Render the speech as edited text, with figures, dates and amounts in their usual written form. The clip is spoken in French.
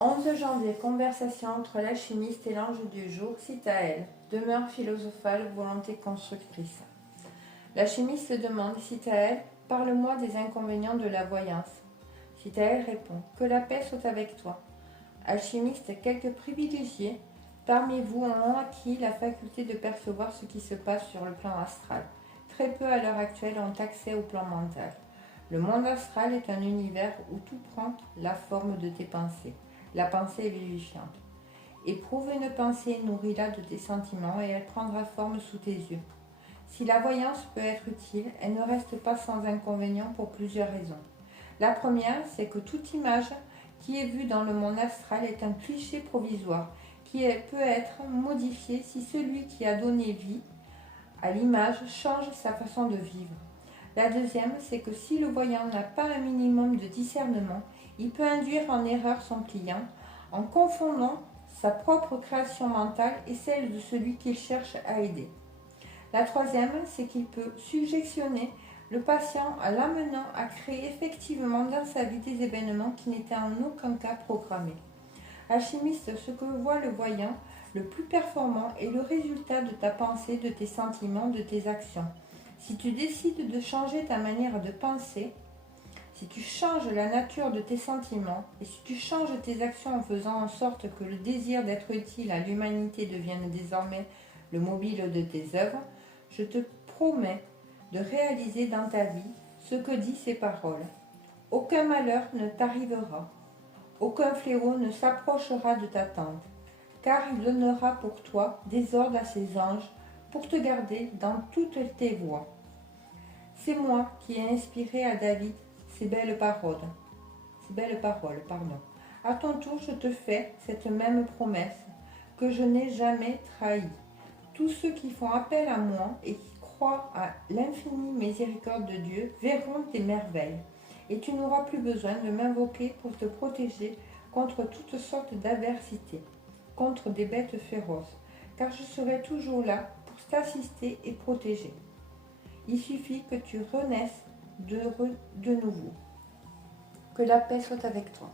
11 janvier, conversation entre l'alchimiste et l'ange du jour, Citaël, demeure philosophale, volonté constructrice. L'alchimiste demande, Citaël, parle-moi des inconvénients de la voyance. Citaël répond, que la paix soit avec toi. Alchimiste, quelques privilégiés parmi vous ont acquis la faculté de percevoir ce qui se passe sur le plan astral. Très peu à l'heure actuelle ont accès au plan mental. Le monde astral est un univers où tout prend la forme de tes pensées. La pensée est vivifiante. Éprouve une pensée, nourris-la de tes sentiments et elle prendra forme sous tes yeux. Si la voyance peut être utile, elle ne reste pas sans inconvénient pour plusieurs raisons. La première, c'est que toute image qui est vue dans le monde astral est un cliché provisoire qui peut être modifié si celui qui a donné vie à l'image change sa façon de vivre. La deuxième, c'est que si le voyant n'a pas un minimum de discernement, il peut induire en erreur son client en confondant sa propre création mentale et celle de celui qu'il cherche à aider. La troisième, c'est qu'il peut suggestionner le patient en l'amenant à créer effectivement dans sa vie des événements qui n'étaient en aucun cas programmés. Alchimiste, ce que voit le voyant, le plus performant est le résultat de ta pensée, de tes sentiments, de tes actions. Si tu décides de changer ta manière de penser, si tu changes la nature de tes sentiments et si tu changes tes actions en faisant en sorte que le désir d'être utile à l'humanité devienne désormais le mobile de tes œuvres, je te promets de réaliser dans ta vie ce que disent ces paroles. Aucun malheur ne t'arrivera, aucun fléau ne s'approchera de ta tente, car il donnera pour toi des ordres à ses anges pour te garder dans toutes tes voies. C'est moi qui ai inspiré à David ces belles paroles. À ton tour, je te fais cette même promesse que je n'ai jamais trahie. Tous ceux qui font appel à moi et qui croient à l'infinie miséricorde de Dieu verront tes merveilles. Et tu n'auras plus besoin de m'invoquer pour te protéger contre toutes sortes d'adversités, contre des bêtes féroces, car je serai toujours là pour t'assister et protéger. Il suffit que tu renaisses de nouveau. Que la paix soit avec toi.